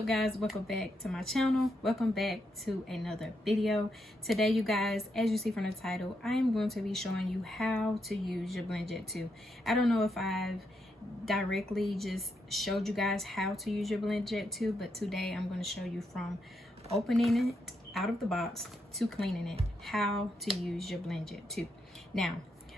up, guys? Welcome back to my channel. Welcome back to another video. Today, you guys, as you see from the title, I am going to be showing you how to use your Blendjet 2. I don't know if I've directly just showed you guys how to use your Blendjet 2, but today I'm going to show you from opening it out of the box to cleaning it, how to use your Blendjet 2. Now,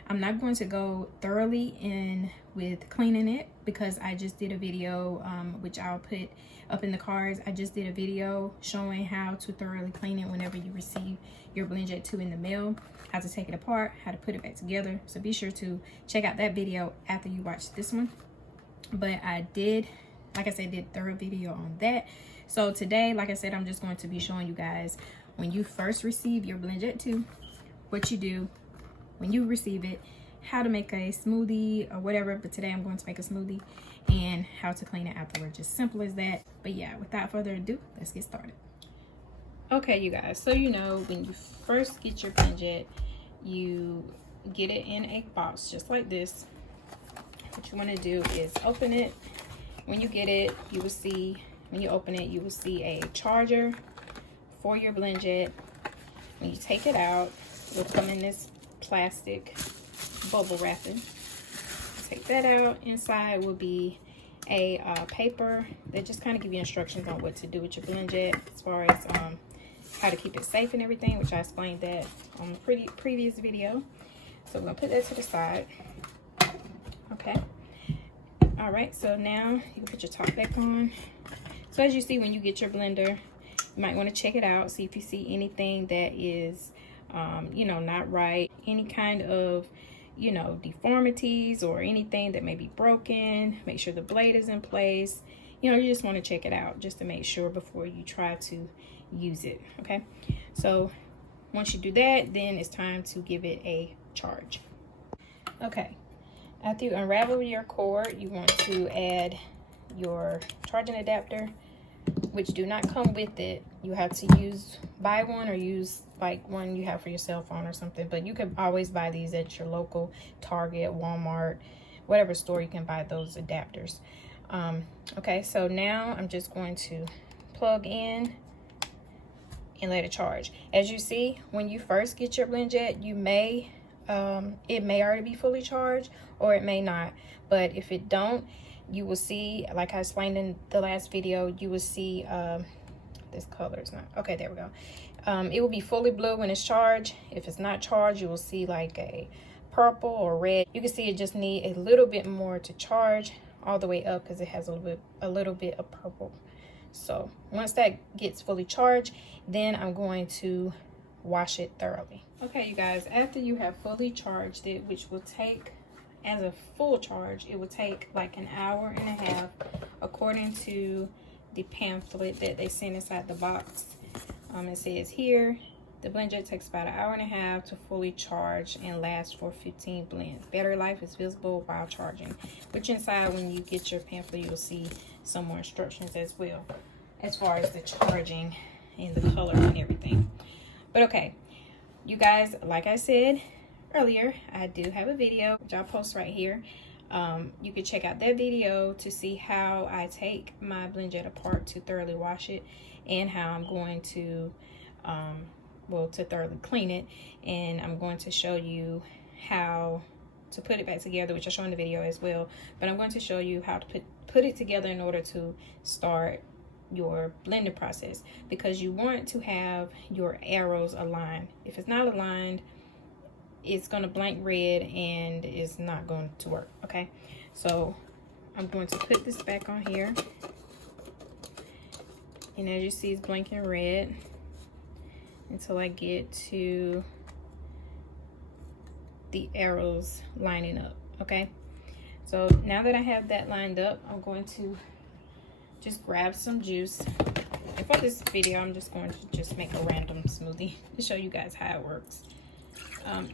I'm not going to go thoroughly in with cleaning it because I just did a video, which I'll put up in the cards. I just did a video showing how to thoroughly clean it whenever you receive your Blendjet 2 in the mail, how to take it apart, how to put it back together. So be sure to check out that video after you watch this one. But I did, like I said, did a thorough video on that. So today, like I said, I'm just going to be showing you guys when you first receive your Blendjet 2, what you do when you receive it, how to make a smoothie or whatever, but today I'm going to make a smoothie, and how to clean it afterwards. Just simple as that. But yeah, without further ado, let's get started. Okay, you guys, so you know when you first get your Blendjet, you get it in a box just like this. What you want to do is open it. When you get it, you will see, when you open it, you will see a charger for your Blendjet. When you take it out, it will come in this plastic bubble wrapping. Take that out. Inside will be a paper that just kind of give you instructions on what to do with your Blendjet as far as how to keep it safe and everything, which I explained that on the previous video. So we're gonna put that to the side. Okay. All right, so now you can put your top back on. So as you see, when you get your blender, you might want to check it out, see if you see anything that is you know, not right, any kind of, you know, deformities or anything that may be broken. Make sure the blade is in place. You know, you just want to check it out just to make sure before you try to use it. Okay, so once you do that, then it's time to give it a charge. Okay, after you unravel your cord, you want to add your charging adapter, which do not come with it. You have to buy one, or use like one you have for your cell phone or something. But you can always buy these at your local Target, Walmart, whatever store. You can buy those adapters. Okay, so now I'm just going to plug in and let it charge. As you see, when you first get your Blendjet, you may it may already be fully charged, or it may not. But if it don't, you will see, like I explained in the last video, you will see this color is not okay. There we go. It will be fully blue when it's charged. If it's not charged, you will see like a purple or red. You can see it just need a little bit more to charge all the way up, because it has a little bit of purple. So once that gets fully charged, then I'm going to wash it thoroughly. Okay, you guys, after you have fully charged it, which will take, as a full charge, it will take like an hour and a half according to the pamphlet that they send inside the box. It says here the Blendjet takes about an hour and a half to fully charge and lasts for 15 blends. Battery life is visible while charging, which inside, when you get your pamphlet, you'll see some more instructions as well as far as the charging and the color and everything. But okay, you guys, like I said earlier, I do have a video which I'll post right here. You can check out that video to see how I take my Blendjet apart to thoroughly wash it, and how I'm going to to thoroughly clean it. And I'm going to show you how to put it back together, which I show in the video as well. But I'm going to show you how to put it together in order to start your blending process, because you want to have your arrows aligned. If it's not aligned, it's going to blank red and it's not going to work. Okay, so I'm going to put this back on here, and as you see, it's blinking red until I get to the arrows lining up. Okay, so now that I have that lined up, I'm going to just grab some juice. And for this video, I'm just going to just make a random smoothie to show you guys how it works.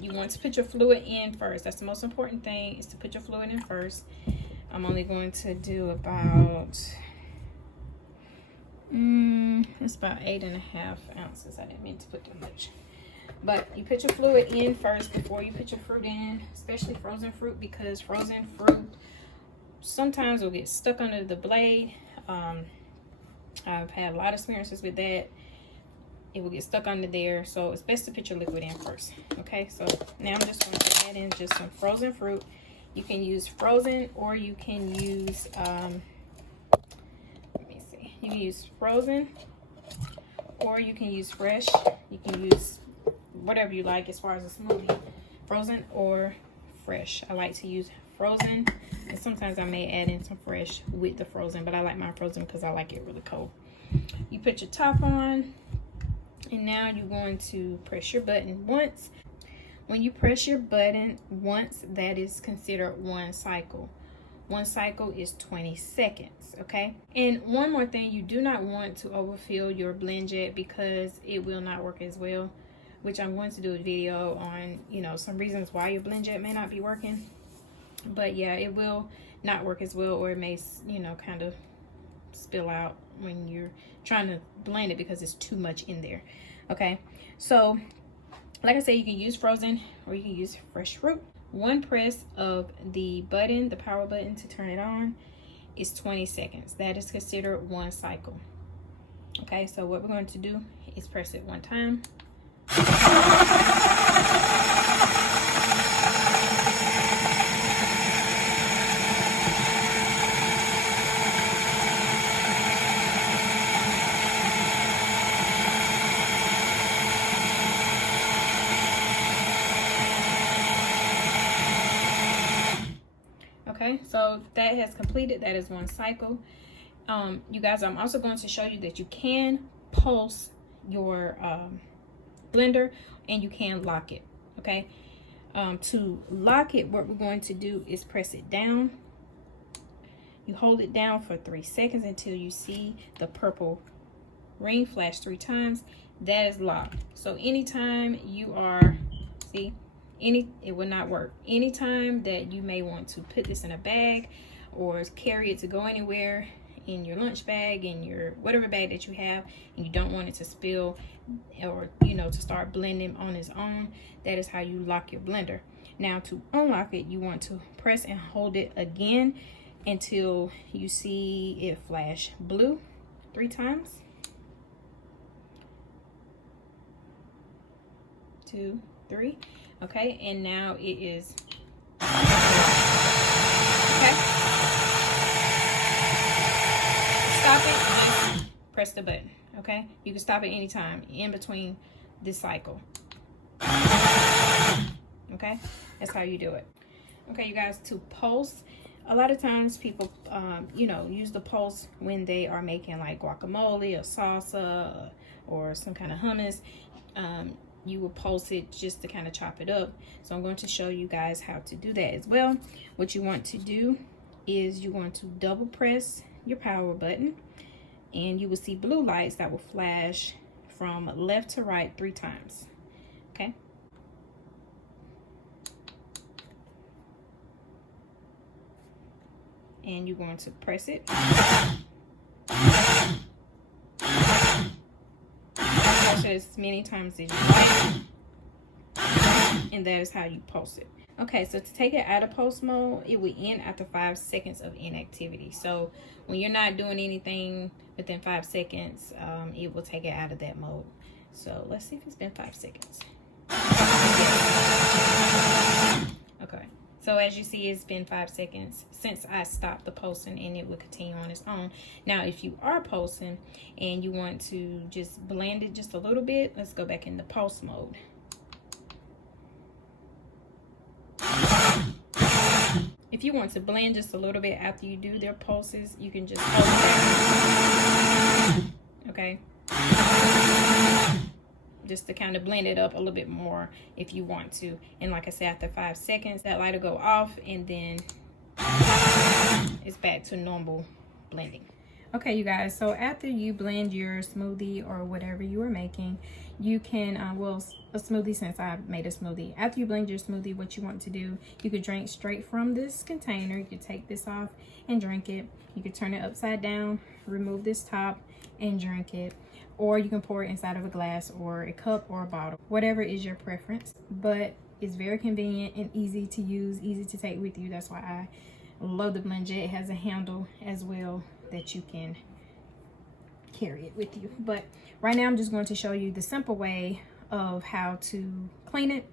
You want to put your fluid in first. That's the most important thing, is to put your fluid in first. I'm only going to do about it's about 8.5 ounces. I didn't mean to put that much, but you put your fluid in first before you put your fruit in, especially frozen fruit, because frozen fruit sometimes will get stuck under the blade. I've had a lot of experiences with that. It will get stuck under there, so it's best to put your liquid in first. Okay, so now I'm just going to add in just some frozen fruit. You can use frozen, or you can use let me see, you can use frozen, or you can use fresh. You can use whatever you like as far as a smoothie, frozen or fresh. I like to use frozen, and sometimes I may add in some fresh with the frozen, but I like my frozen because I like it really cold. You put your top on, and now you're going to press your button once. When you press your button once, that is considered one cycle. One cycle is 20 seconds, okay? And one more thing, you do not want to overfill your Blendjet because it will not work as well, which I'm going to do a video on, you know, some reasons why your Blendjet may not be working. But yeah, it will not work as well, or it may, you know, kind of spill out when you're trying to blend it because it's too much in there. Okay, so like I said, you can use frozen or you can use fresh fruit. One press of the button, the power button to turn it on, is 20 seconds. That is considered one cycle. Okay, so what we're going to do is press it one time. Okay, so that has completed. That is one cycle. You guys, I'm also going to show you that you can pulse your blender, and you can lock it. Okay, to lock it, what we're going to do is press it down. You hold it down for 3 seconds until you see the purple ring flash 3 times. That is locked. So anytime you are, see, it will not work. Anytime that you may want to put this in a bag or carry it to go anywhere, in your lunch bag, in your whatever bag that you have, and you don't want it to spill or, you know, to start blending on its own, that is how you lock your blender. Now to unlock it, you want to press and hold it again until you see it flash blue 3 times. 2, 3. Okay, and now it is okay. Stop it, just press the button. Okay, you can stop it anytime in between this cycle. Okay, that's how you do it. Okay, you guys, to pulse, a lot of times people you know, use the pulse when they are making like guacamole or salsa or some kind of hummus. You will pulse it just to kind of chop it up. So I'm going to show you guys how to do that as well. What you want to do is you want to double press your power button, and you will see blue lights that will flash from left to right 3 times. Okay, and you're going to press it. As many times as you like, and that is how you pulse it. Okay, so to take it out of pulse mode, it will end after 5 seconds of inactivity. So when you're not doing anything within 5 seconds, it will take it out of that mode. So let's see if it's been 5 seconds. Okay, so as you see, it's been 5 seconds since I stopped the pulsing, and it will continue on its own. Now, if you are pulsing and you want to just blend it just a little bit, let's go back into pulse mode. If you want to blend just a little bit after you do their pulses, you can just pulse it. Okay, just to kind of blend it up a little bit more if you want to. And like I said, after 5 seconds, that light will go off, and then it's back to normal blending. Okay, you guys, so after you blend your smoothie or whatever you are making, you can, well, a smoothie, since I made a smoothie. After you blend your smoothie, what you want to do, you could drink straight from this container. You could take this off and drink it. You could turn it upside down, remove this top, and drink it. Or you can pour it inside of a glass or a cup or a bottle, whatever is your preference. But it's very convenient and easy to use, easy to take with you. That's why I love the Blendjet. It has a handle as well that you can carry it with you. But right now I'm just going to show you the simple way of how to clean it.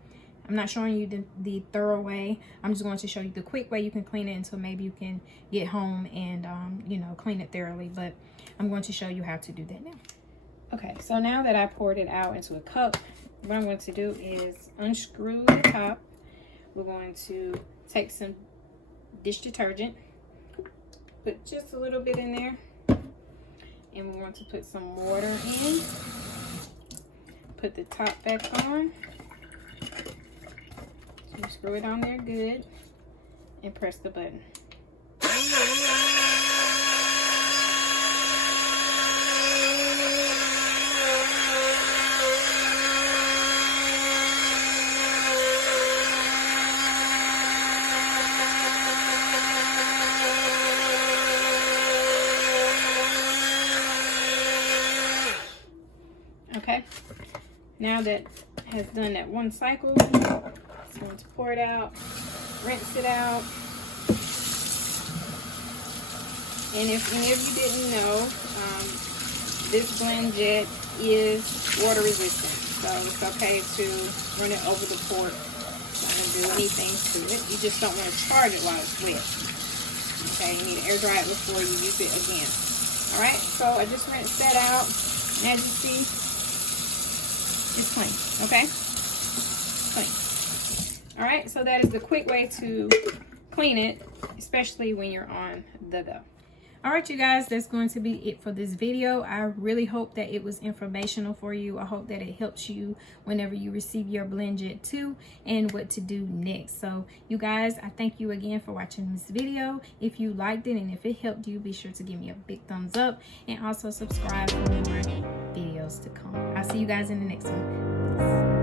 I'm not showing you the thorough way. I'm just going to show you the quick way you can clean it until maybe you can get home and you know, clean it thoroughly. But I'm going to show you how to do that now. Okay, so now that I poured it out into a cup, what I'm going to do is unscrew the top. We're going to take some dish detergent, put just a little bit in there, and we're going to put some water in. Put the top back on. So screw it on there good, and press the button. Okay, now that has done that one cycle, it's going to pour it out, rinse it out. And if any of you didn't know, this Blendjet is water resistant, so it's okay to run it over the port. It's not going to do anything to it. You just don't want to charge it while it's wet. Okay, you need to air dry it before you use it again. All right, so I just rinsed that out, and as you see, it's clean. Okay, clean. All right, so that is the quick way to clean it, especially when you're on the go. All right, you guys, that's going to be it for this video. I really hope that it was informational for you. I hope that it helps you whenever you receive your Blendjet 2 and what to do next. So you guys, I thank you again for watching this video. If you liked it and if it helped you, be sure to give me a big thumbs up and also subscribe for more videos to come. I'll see you guys in the next one.